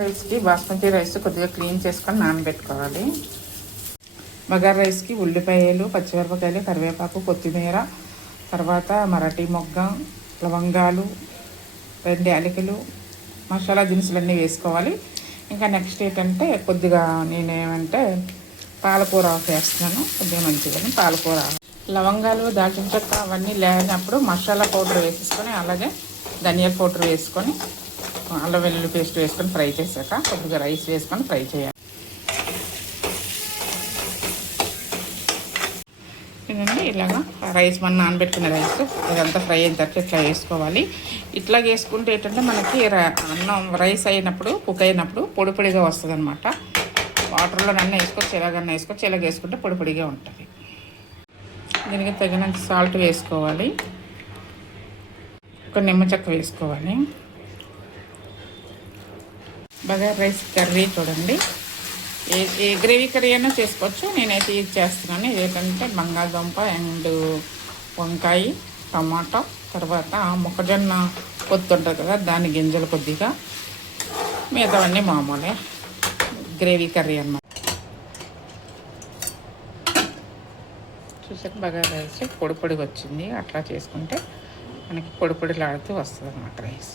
రైస్కి బాస్మతి రైస్ కొద్దిగా క్లీన్ చేసుకొని నానబెట్టుకోవాలి. బగారా రైస్కి ఉల్లిపాయలు, పచ్చిమిరపకాయలు, కరివేపాకు, కొత్తిమీర, తర్వాత మరాఠీ మొగ్గ, లవంగాలు, 2 యాలకులు, మసాలా దినుసులన్నీ వేసుకోవాలి. ఇంకా నెక్స్ట్ ఏంటంటే కొద్దిగా నేనేమంటే పాలకూర వేస్తున్నాను. కొద్దిగా మంచిగా పాలకూర, లవంగాలు, దాల్చిన చెక్క అవన్నీ లేనప్పుడు మసాలా పౌడర్ వేసేసుకొని, అలాగే ధనియాల పౌడర్ వేసుకొని, అల్లం వెల్లుల్లి పేస్ట్ వేసుకొని ఫ్రై చేశాక కొద్దిగా రైస్ వేసుకొని ఫ్రై చేయాలి. ఇదండి ఇలాగా రైస్ మనం నానబెట్టుకున్న రైస్ ఇదంతా ఫ్రై అయిన తర్వాత ఇట్లా వేసుకోవాలి. ఇట్లా వేసుకుంటే ఏంటంటే మనకి అన్నం రైస్ అయినప్పుడు కుక్ అయినప్పుడు పొడి పొడిగా వస్తుంది అనమాట. వాటర్లో నన్ను వేసుకోవచ్చు, ఎలాగన్నా వేసుకోవచ్చు. ఇలాగ వేసుకుంటే పొడి పొడిగా ఉంటుంది. దీనికి తగినంత సాల్ట్ వేసుకోవాలి. ఒక నిమ్మ చెక్క వేసుకోవాలి. బగారా రైస్ కర్రీ చూడండి, ఏ గ్రేవీ కర్రీ అయినా చేసుకోవచ్చు. నేనైతే ఇది చేస్తున్నాను. ఇదేంటంటే బంగాళదుంప అండ్ వంకాయ, టమాటా, తర్వాత మొక్కజొన్న పొత్తు ఉంటుంది కదా, దాని గింజలు కొద్దిగా, మిగతావన్నీ మామూలే గ్రేవీ కర్రీ అన్నమాట. చూసాక బగారా రైస్ పొడి పొడిగా వచ్చింది. అట్లా చేసుకుంటే మనకి పొడి పొడిలాడుతూ వస్తుంది అన్నమాట రైస్.